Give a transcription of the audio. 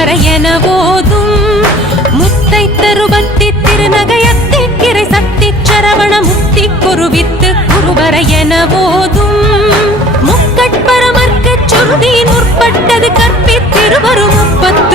குருபர என போதும் முத்தை தருபத்தி திருநகையத்தி கிரை சக்தி சரவண முக்தி குருவித்து குருபர என போதும் முக்கட்பரமர்க்கு சுருதியின் முற்பட்டது கற்பித்திருவரும் 30